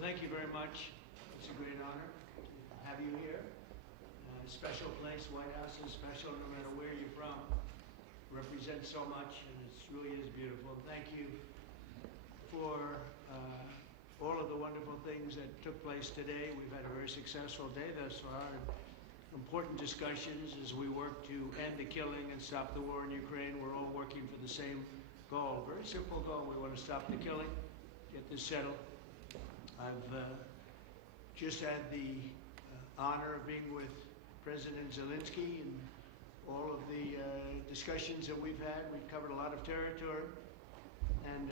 Thank you very much. It's a great honor to have you here. Special place, White House is special no matter where you're from. Represents so much, and it really is beautiful. Thank you for all of the wonderful things that took place today. We've had a very successful day thus far. Important discussions as we work to end the killing and stop the war in Ukraine. We're all working for the same goal, very simple goal. We want to stop the killing, get this settled. I've just had the honor of being with President Zelensky and all of the discussions that we've had. We've covered a lot of territory, and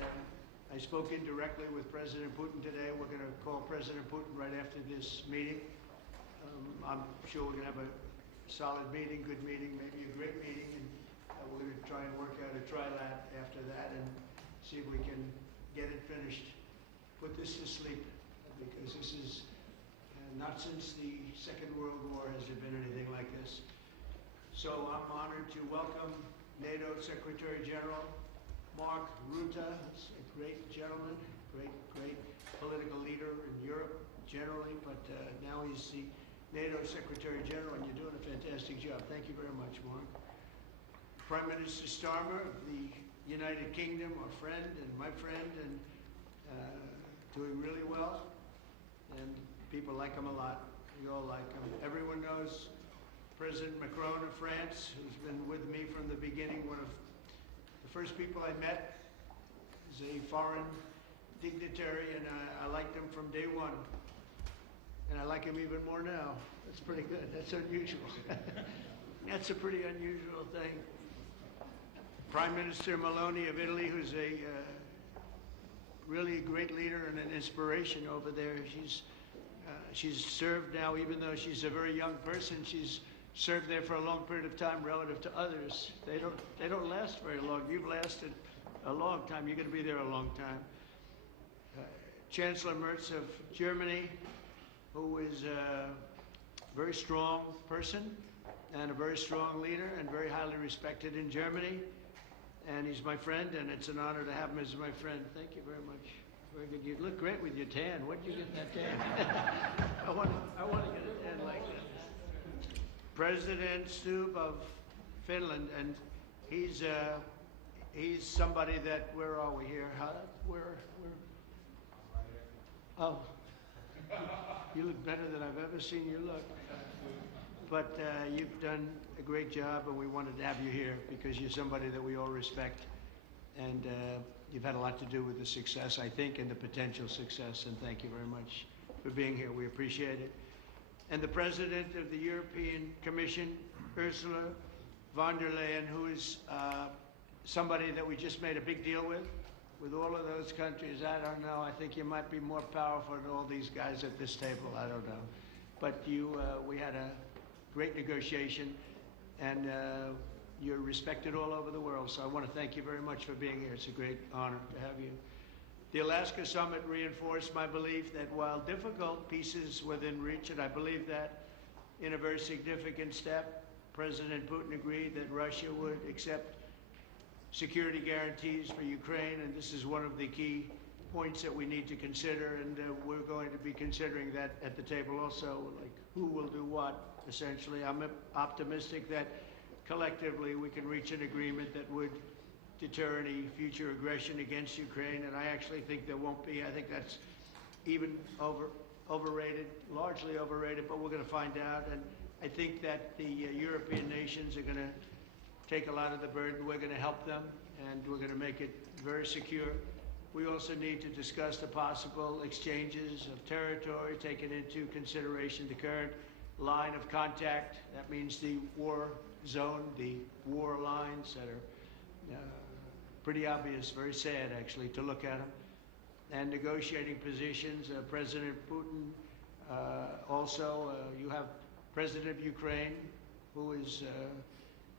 I spoke indirectly with President Putin today. We're going to call President Putin right after this meeting. I'm sure we're going to have a solid meeting, good meeting, maybe a great meeting, and we're going to try and work out a trilat after that and see if we can get it finished, put this to sleep, because this is not since the Second World War has there been anything like this. So I'm honored to welcome NATO Secretary General Mark Rutte. He's a great gentleman, great political leader in Europe generally, but now he's the NATO Secretary General, and you're doing a fantastic job. Thank you very much, Mark. Prime Minister Starmer of the United Kingdom, our friend and my friend, and doing really well. And people like him a lot. We all like him. Everyone knows President Macron of France, who's been with me from the beginning. One of the first people I met is a foreign dignitary, and I liked him from day one. And I like him even more now. That's pretty good. That's unusual. That's a pretty unusual thing. Prime Minister Meloni of Italy, who's a really great leader and an inspiration over there. She's served now, even though she's a very young person, she's served there for a long period of time relative to others. They don't last very long. You've lasted a long time. You're going to be there a long time. Chancellor Merz of Germany, who is a very strong person and a very strong leader and very highly respected in Germany. And he's my friend, and it's an honor to have him as my friend. Thank you very much. Very good. You look great with your tan. Where did you get that tan? I want to get a tan like that. President Stubb of Finland, and he's somebody that, where are we here? Oh, you look better than I've ever seen you look. But you've done a great job, and we wanted to have you here because you're somebody that we all respect, and you've had a lot to do with the success, I think, and the potential success, and thank you very much for being here. We appreciate it. And the President of the European Commission, Ursula von der Leyen, who is somebody that we just made a big deal with all of those countries. I don't know. I think you might be more powerful than all these guys at this table. I don't know. But we had a great negotiation, and you're respected all over the world. So I want to thank you very much for being here. It's a great honor to have you. The Alaska Summit reinforced my belief that while difficult, peace is within reach, and I believe that in a very significant step, President Putin agreed that Russia would accept security guarantees for Ukraine, and this is one of the key points that we need to consider, and we're going to be considering that at the table also, like who will do what, essentially. I'm optimistic that collectively we can reach an agreement that would deter any future aggression against Ukraine, and I actually think there won't be. I think that's even overrated, largely overrated, but we're going to find out, and I think that the European nations are going to take a lot of the burden. We're going to help them, and we're going to make it very secure. We also need to discuss the possible exchanges of territory, taking into consideration the current line of contact. That means the war zone, the war lines that are pretty obvious, very sad actually to look at them. And negotiating positions. President Putin, also you have President of Ukraine, who is,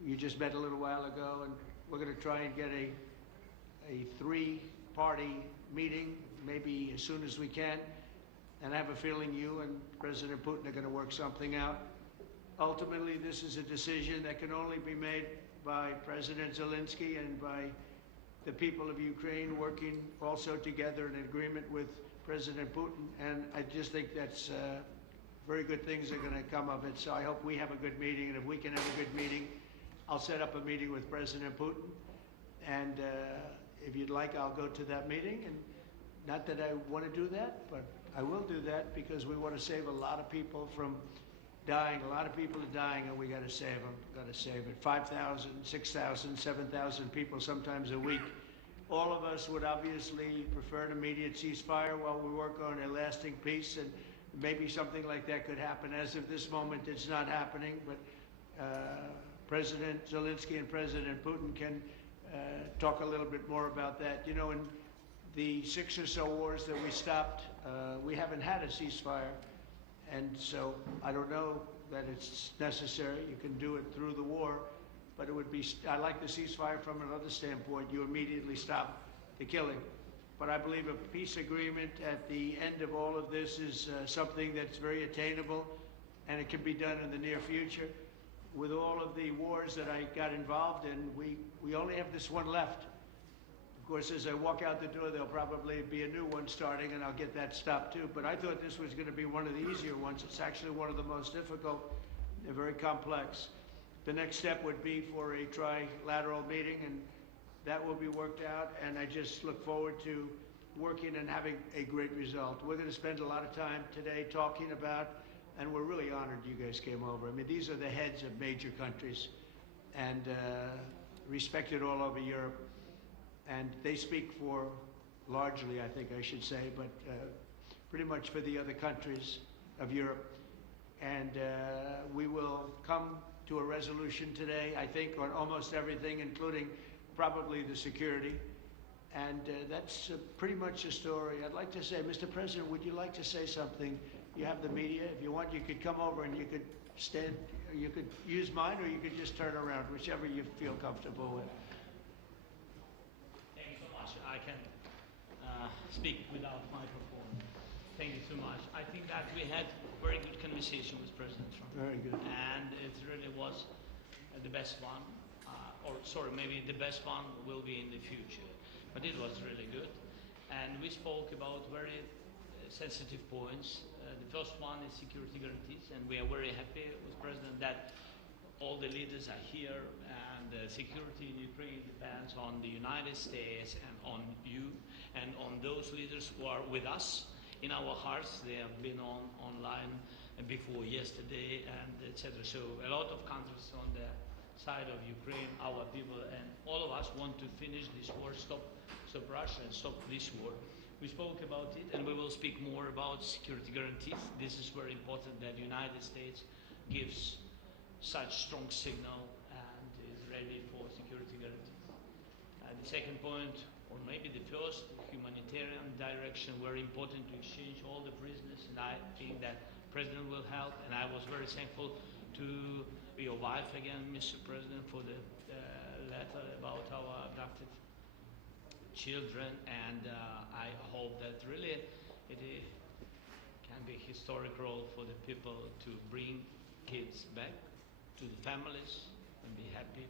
you just met a little while ago, and we're going to try and get a three-party meeting, maybe as soon as we can. And I have a feeling you and President Putin are going to work something out. Ultimately, this is a decision that can only be made by President Zelensky and by the people of Ukraine working also together in agreement with President Putin, and I just think that's very good things are going to come of it. So I hope we have a good meeting, and if we can have a good meeting, I'll set up a meeting with President Putin, and if you'd like, I'll go to that meeting. And not that I want to do that, but I will do that because we want to save a lot of people from dying. A lot of people are dying, and we got to save them. Got to save it. 5,000, 6,000, 7,000 people sometimes a week. All of us would obviously prefer an immediate ceasefire while we work on a lasting peace, and maybe something like that could happen. As of this moment, it's not happening, but President Zelensky and President Putin can talk a little bit more about that. You know, in the 6 or so wars that we stopped, we haven't had a ceasefire, and so I don't know that it's necessary. You can do it through the war, but it would be, I like the ceasefire from another standpoint. You immediately stop the killing. But I believe a peace agreement at the end of all of this is something that's very attainable, and it can be done in the near future. With all of the wars that I got involved in, we only have this one left. Of course, as I walk out the door, there'll probably be a new one starting, and I'll get that stopped too. But I thought this was going to be one of the easier ones. It's actually one of the most difficult. They're very complex. The next step would be for a trilateral meeting, and that will be worked out, and I just look forward to working and having a great result. We're going to spend a lot of time today talking about, and we're really honored you guys came over. I mean, these are the heads of major countries, and respected all over Europe, and they speak for, largely, I think I should say, but pretty much for the other countries of Europe. And we will come to a resolution today, I think, on almost everything, including probably the security. And that's pretty much the story. I'd like to say, Mr. President, would you like to say something? You have the media. If you want, you could come over and you could stand, you could use mine, or you could just turn around, whichever you feel comfortable with. Thank you so much. I can speak without microphone. Thank you so much. I think that we had very good conversation with President Trump. Very good. And it really was the best one. Maybe the best one will be in the future. But it was really good. And we spoke about very sensitive points. The first one is security guarantees, and we are very happy with President that all the leaders are here, and security in Ukraine depends on the United States and on you and on those leaders who are with us in our hearts. They have been online before yesterday, and etc. So a lot of countries on the side of Ukraine, our people, and all of us want to finish this war, stop Russia and stop this war. We spoke about it, and we will speak more about security guarantees. This is very important that the United States gives such strong signal and is ready for security guarantees. The second point, or maybe the first, humanitarian direction, very important to exchange all the prisoners, and I think that President will help, and I was very thankful to your wife again, Mr. President, for the letter about our abducted children, and I hope that really it can be a historic role for the people to bring kids back to the families and be happy.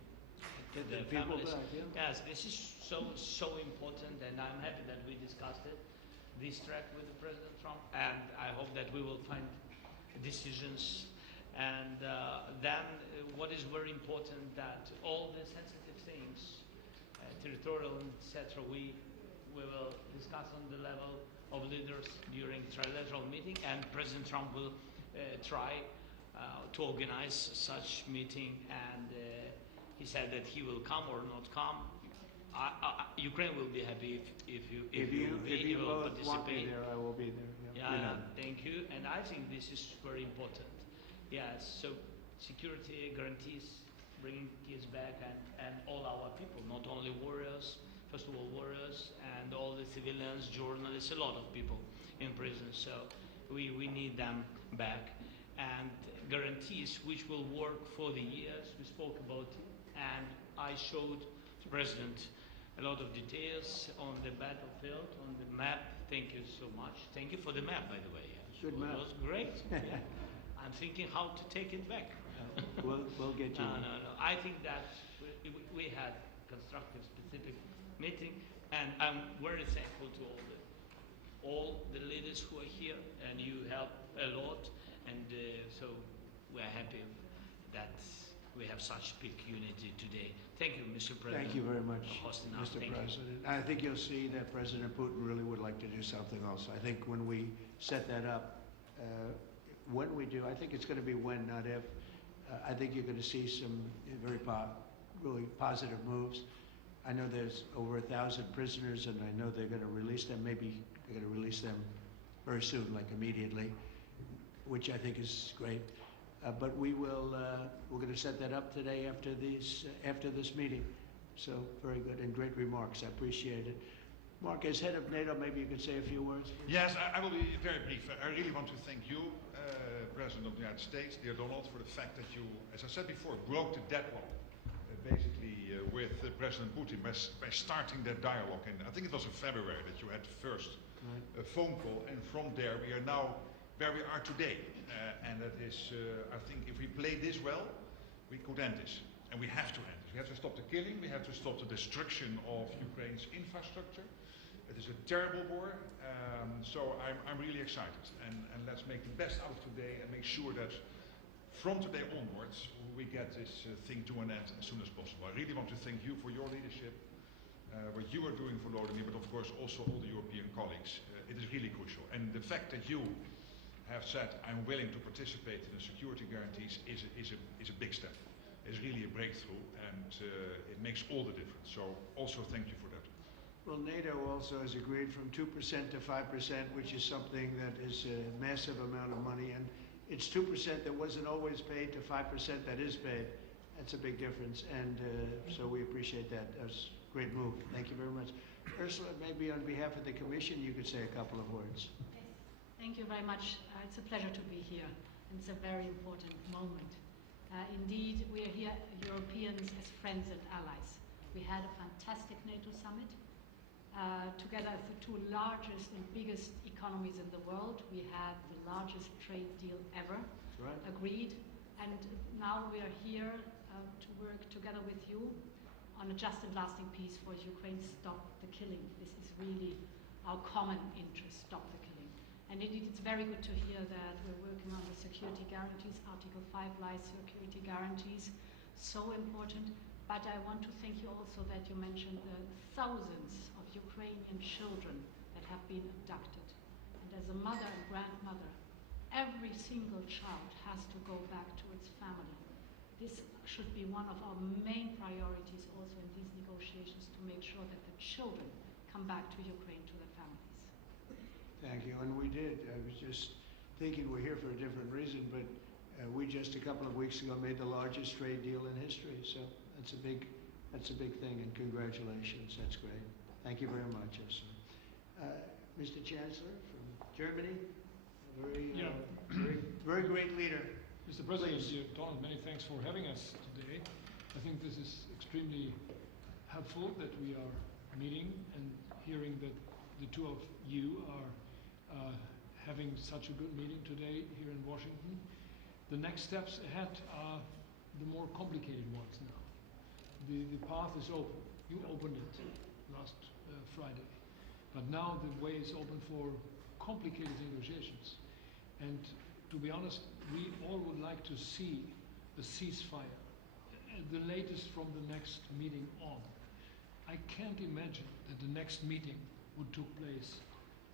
The families. Back, yeah. Yes, this is so important, and I'm happy that we discussed it, this track with the President Trump, and I hope that we will find decisions. And then what is very important, that all the sensitive things, territorial, etc., we will discuss on the level of leaders during trilateral meeting, and President Trump will try to organize such meeting, and he said that he will come or not come. Ukraine will be happy if you will both participate. Want me there, I will be there. Yeah, thank you. And I think this is very important. Yes, so security guarantees, bringing kids back, and all our people, not only warriors, first of all warriors, and all the civilians, journalists, a lot of people in prison. So we need them back. And guarantees which will work for the years, we spoke about it, and I showed the President a lot of details on the battlefield, on the map. Thank you so much. Thank you for the map, by the way. Good map. It was great. Yeah. I'm thinking how to take it back. We'll get you. No. I think that we had constructive, specific meeting, and I'm very thankful to all the leaders who are here, and you help a lot, and so we're happy that we have such big unity today. Thank you, Mr. President. Thank you very much, for hosting us. Mr. Thank you. President. I think you'll see that President Putin really would like to do something else. I think when we set that up, when we do, I think it's going to be when, not if. I think you're going to see some really positive moves. I know there's over 1,000 prisoners, and I know they're going to release them. Maybe they're going to release them very soon, like immediately, which I think is great. But we're going to set that up today after this meeting. So very good and great remarks. I appreciate it. Mark, as head of NATO, maybe you could say a few words. Yes, I will be very brief. I really want to thank you, President of the United States, dear Donald, for the fact that you, as I said before, broke the deadlock, basically with President Putin by starting that dialogue. And I think it was in February that you had first a phone call, and from there we are now where we are today. And that is, I think, if we play this well, we could end this. And we have to end this. We have to stop the killing. We have to stop the destruction of Ukraine's infrastructure. It is a terrible war. So I'm really excited. And let's make the best out of today and make sure that from today onwards we get this thing to an end as soon as possible. I really want to thank you for your leadership, what you are doing for Volodymyr, but of course also all the European colleagues. It is really crucial. And the fact that you have said, I'm willing to participate in the security guarantees is a big step. It's really a breakthrough, and it makes all the difference. So also thank you for that. Well, NATO also has agreed from 2% to 5%, which is something that is a massive amount of money. And it's 2% that wasn't always paid to 5% that is paid. That's a big difference. And so we appreciate that. That's a great move. Thank you very much. Ursula, maybe on behalf of the Commission, you could say a couple of words. Thank you very much. It's a pleasure to be here. It's a very important moment. Indeed, we are here, Europeans, as friends and allies. We had a fantastic NATO summit. Together as the two largest and biggest economies in the world, we had the largest trade deal ever agreed. And now we are here to work together with you on a just and lasting peace for Ukraine. Stop the killing. This is really our common interest, stop the killing. And indeed, it's very good to hear that we're working on the security guarantees. Article 5 lies security guarantees, so important. But I want to thank you also that you mentioned the thousands of Ukrainian children that have been abducted. And as a mother and grandmother, every single child has to go back to its family. This should be one of our main priorities also in these negotiations, to make sure that the children come back to Ukraine, to their families. Thank you, and we did. I was just thinking we're here for a different reason, but we just a couple of weeks ago made the largest trade deal in history. So that's a big thing, and congratulations. That's great. Thank you very much, Ursula. Mr. Chancellor from Germany, very great leader. Mr. President, Please. dear Donald, many thanks for having us today. I think this is extremely helpful that we are meeting and hearing that the two of you are having such a good meeting today here in Washington. The next steps ahead are the more complicated ones now. The path is open. You opened it last Friday. But now the way is open for complicated negotiations. And to be honest, we all would like to see a ceasefire, the latest from the next meeting on. I can't imagine that the next meeting would take place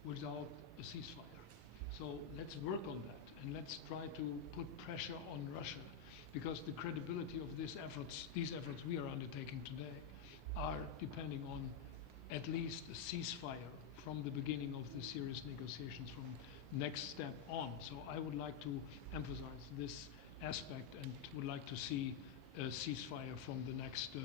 without a ceasefire. So let's work on that, and let's try to put pressure on Russia, because the credibility of these efforts we are undertaking today are depending on at least a ceasefire from the beginning of the serious negotiations, from next step on. So I would like to emphasize this aspect and would like to see a ceasefire from the next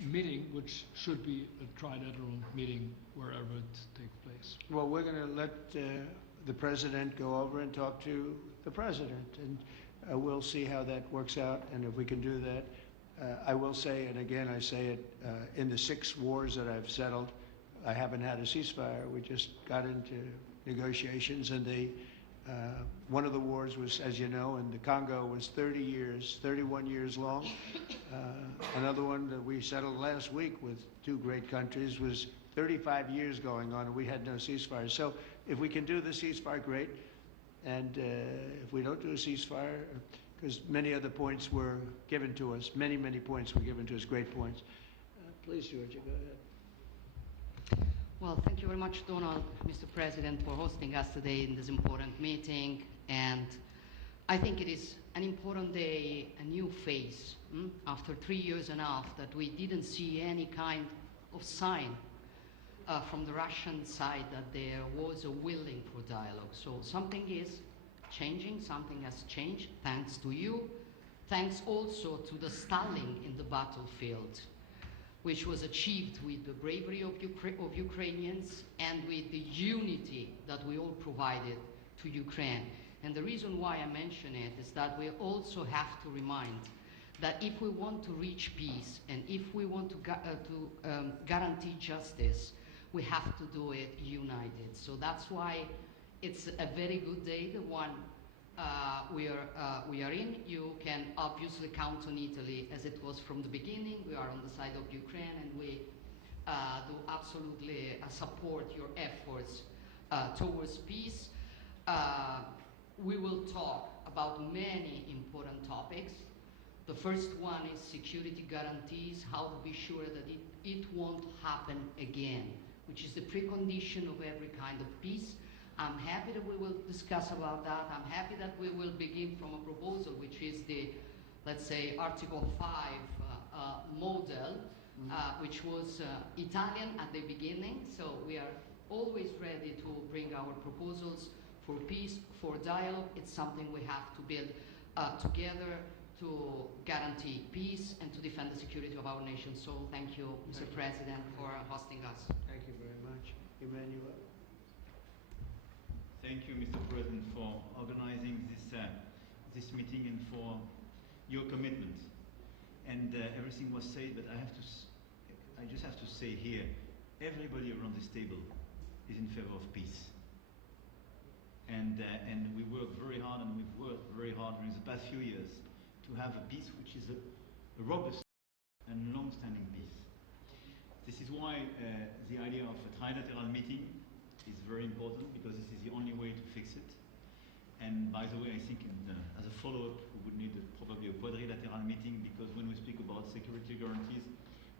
meeting, which should be a trilateral meeting wherever it takes place. Well, we're going to let the President go over and talk to the President, and we'll see how that works out, and if we can do that. I will say, and again I say it, in the 6 wars that I've settled, I haven't had a ceasefire. We just got into negotiations, and One of the wars was, as you know, in the Congo was 31 years long. Another one that we settled last week with two great countries was 35 years going on, and we had no ceasefire. So if we can do the ceasefire, great. And if we don't do a ceasefire, because many other points were given to us, many points were given to us, great points. Please, Georgia, go ahead. Well, thank you very much, Donald, Mr. President, for hosting us today in this important meeting. And I think it is an important day, a new phase, after 3 years and a half that we didn't see any kind of sign from the Russian side that there was a willing for dialogue. So something is changing, something has changed, thanks to you. Thanks also to the stalling in the battlefield, which was achieved with the bravery of Ukrainians and with the unity that we all provided to Ukraine. And the reason why I mention it is that we also have to remind that if we want to reach peace and if we want to guarantee justice, we have to do it united. So that's why it's a very good day, the one we are in. You can obviously count on Italy as it was from the beginning. We are on the side of Ukraine, and we do absolutely support your efforts towards peace. We will talk about many important topics. The first one is security guarantees, how to be sure that it won't happen again, which is the precondition of every kind of peace. I'm happy that we will discuss about that. I'm happy that we will begin from a proposal, which is the, let's say, Article 5 model, which was Italian at the beginning. So we are always ready to bring our proposals for peace, for dialogue. It's something we have to build together to guarantee peace and to defend the security of our nation. So thank you, Mr. President, for hosting us. Thank you very much. Emmanuel. Thank you, Mr. President, for organizing this meeting and for your commitment. And everything was said, but I just have to say here, everybody around this table is in favor of peace. And we work very hard, and we've worked very hard during the past few years to have a peace which is a robust and long-standing peace. This is why the idea of a trilateral meeting is very important, because this is the only way to fix it. And by the way, I think as a follow-up, we would need probably a quadrilateral meeting, because when we speak about security guarantees,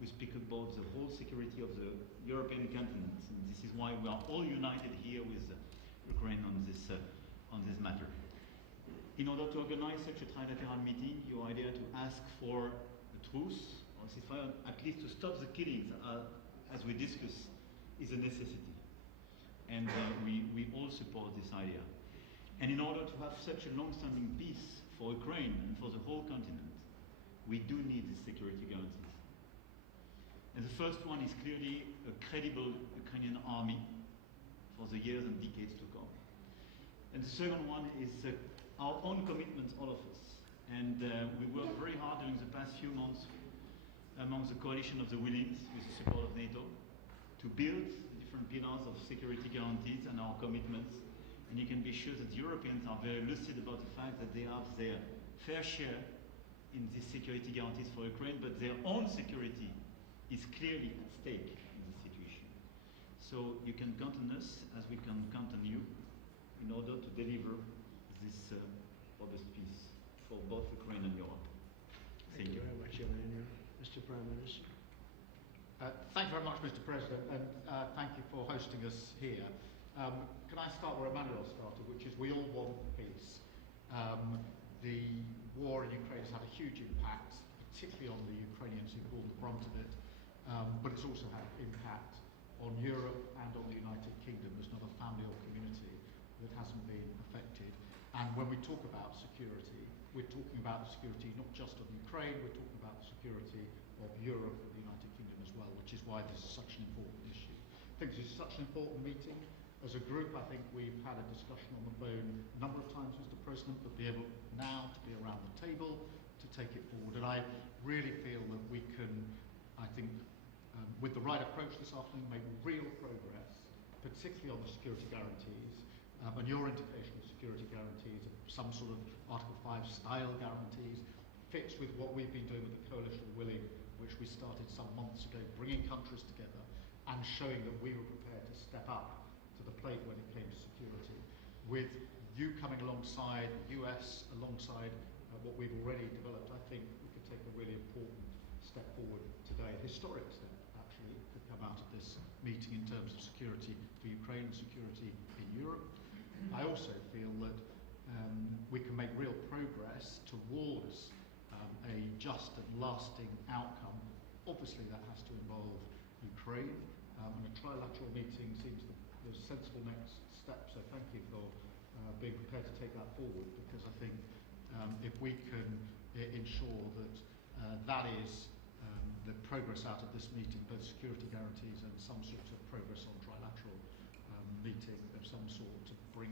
we speak about the whole security of the European continent. And this is why we are all united here with Ukraine on this matter. In order to organize such a trilateral meeting, your idea to ask for a truce, or ceasefire, at least to stop the killings, as we discussed, is a necessity. And we all support this idea. And in order to have such a long-standing peace for Ukraine and for the whole continent, we do need these security guarantees. And the first one is clearly a credible Ukrainian army for the years and decades to come. And the second one is our own commitments, all of us. And we worked very hard during the past few months among the coalition of the willings, with the support of NATO, to build the different pillars of security guarantees and our commitments. And you can be sure that the Europeans are very lucid about the fact that they have their fair share in these security guarantees for Ukraine, but their own security is clearly at stake in this situation. So you can count on us, as we can count on you, in order to deliver this robust peace for both Ukraine and Europe. Thank you very much, Emmanuel. Mr. Prime Minister. Thank you very much, Mr. President, and thank you for hosting us here. Can I start where Emmanuel started, which is we all want peace. The war in Ukraine has had a huge impact, particularly on the Ukrainians who bore the brunt of it, but it's also had impact on Europe and on the United Kingdom. There's not a family or community that hasn't been affected. And when we talk about security, we're talking about the security not just of Ukraine, we're talking about the security of Europe and the United Kingdom as well, which is why this is such an important issue. I think this is such an important meeting. As a group, I think we've had a discussion on the phone a number of times, Mr. President, but be able now to be around the table to take it forward. And I really feel that we can, I think, with the right approach this afternoon, make real progress, particularly on the security guarantees, And your indication of security guarantees, some sort of Article 5 style guarantees, fits with what we've been doing with the Coalition of Willing, which we started some months ago, bringing countries together and showing that we were prepared to step up to the plate when it came to security. With you coming alongside, the US alongside what we've already developed, I think we could take a really important step forward today, a historic step actually, could come out of this meeting in terms of security for Ukraine and security in Europe. I also feel that we can make real progress towards a just and lasting outcome. Obviously that has to involve Ukraine, and a trilateral meeting seems the sensible next step, so thank you for being prepared to take that forward, because I think if we can ensure that that is the progress out of this meeting, both security guarantees and some sort of progress on trilateral meeting of some sort to bring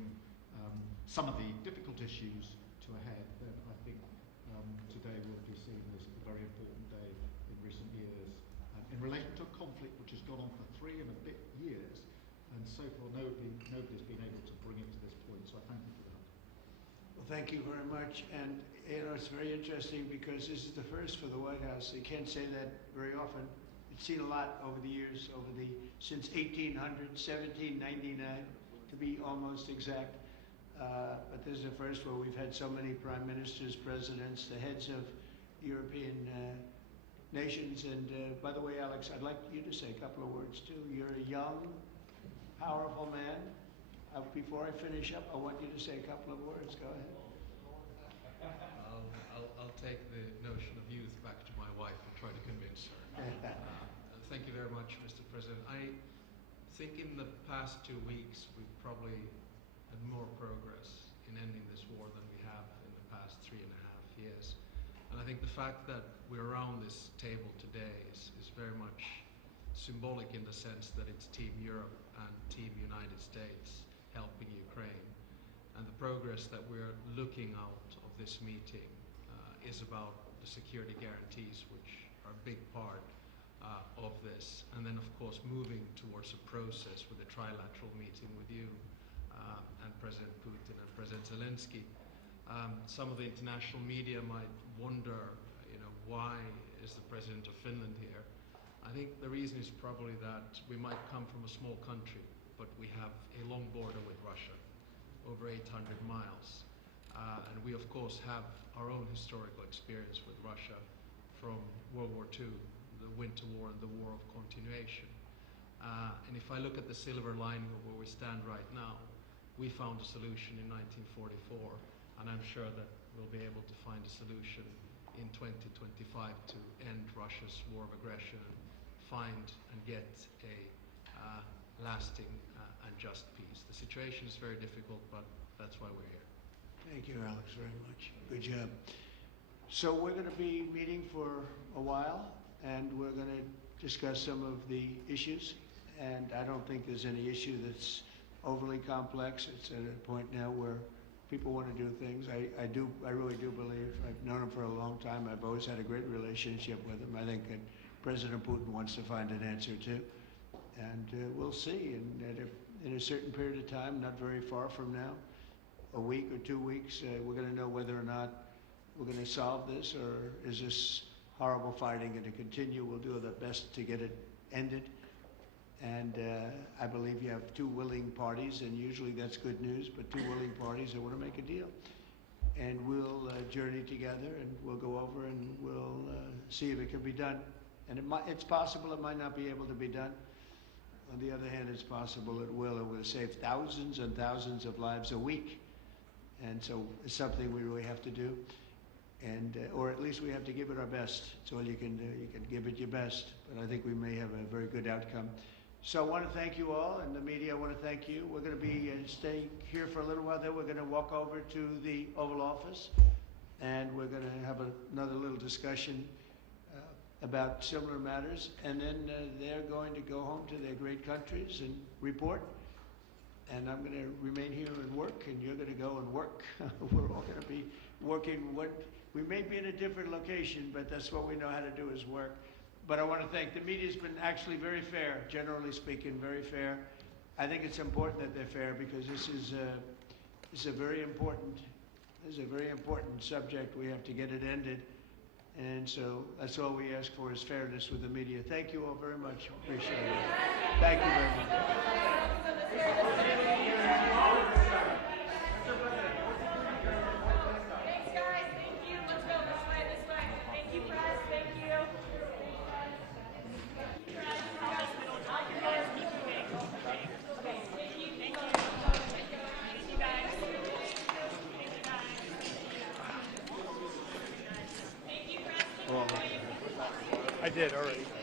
some of the difficult issues to a head, then I think today will be seen as a very important day in recent years in relation to a conflict which has gone on for 3 and a bit years, and so far nobody's been able to bring it to this point, so I thank you for that. Well, thank you very much, and it's very interesting because this is the first for the White House. You can't say that very often. It's seen a lot over the years, since 1800, 1799, to be almost exact. But this is the first where we've had so many prime ministers, presidents, the heads of European nations. And by the way, Alex, I'd like you to say a couple of words too. You're a young, powerful man. Before I finish up, I want you to say a couple of words. Go ahead. I'll take the notion of youth back to my wife and try to convince her. Thank you very much, Mr. President. I think in the past 2 weeks we've probably had more progress in ending this war than we have in the past 3.5 years. And I think the fact that we're around this table today is very much symbolic in the sense that it's Team Europe and Team United States helping Ukraine. And the progress that we're looking out of this meeting is about the security guarantees, which are a big part of this. And then, of course, moving towards a process with a trilateral meeting with you and President Putin and President Zelensky. Some of the international media might wonder, why is the President of Finland here? I think the reason is probably that we might come from a small country, but we have a long border with Russia, over 800 miles. And we, of course, have our own historical experience with Russia from World War II, the Winter War and the War of Continuation. And if I look at the silver lining of where we stand right now, we found a solution in 1944, and I'm sure that we'll be able to find a solution in 2025 to end Russia's war of aggression and find and get a lasting and just peace. The situation is very difficult, but that's why we're here. Thank you, Alex, very much. Good job. So we're going to be meeting for a while, and we're going to discuss some of the issues. And I don't think there's any issue that's overly complex. It's at a point now where people want to do things. I really do believe, I've known him for a long time. I've always had a great relationship with him. I think that President Putin wants to find an answer too. And we'll see. And in a certain period of time, not very far from now, a week or 2 weeks, we're going to know whether or not we're going to solve this, or is this horrible fighting going to continue. We'll do the best to get it ended. And I believe you have 2 willing parties, and usually that's good news, but 2 willing parties that want to make a deal. And we'll journey together, and we'll go over and we'll see if it can be done. And it's possible it might not be able to be done. On the other hand, it's possible it will. It will save thousands and thousands of lives a week. And so it's something we really have to do. And, or at least we have to give it our best. It's all you can do. You can give it your best. But I think we may have a very good outcome. So I want to thank you all, and the media, I want to thank you. We're going to be staying here for a little while. Then we're going to walk over to the Oval Office, and we're going to have another little discussion about similar matters. And then they're going to go home to their great countries and report. And I'm going to remain here and work, and you're going to go and work. We're all going to be working. We may be in a different location, but that's what we know how to do, is work. But I want to thank the media's been actually very fair, generally speaking, very fair. I think it's important that they're fair because this is a very important subject. We have to get it ended. And so that's all we ask for is fairness with the media. Thank you all very much. Appreciate it. Thank you very much. Thanks, guys. Thank you. Let's go this way, this way. Thank you, press. Thank you. I did already.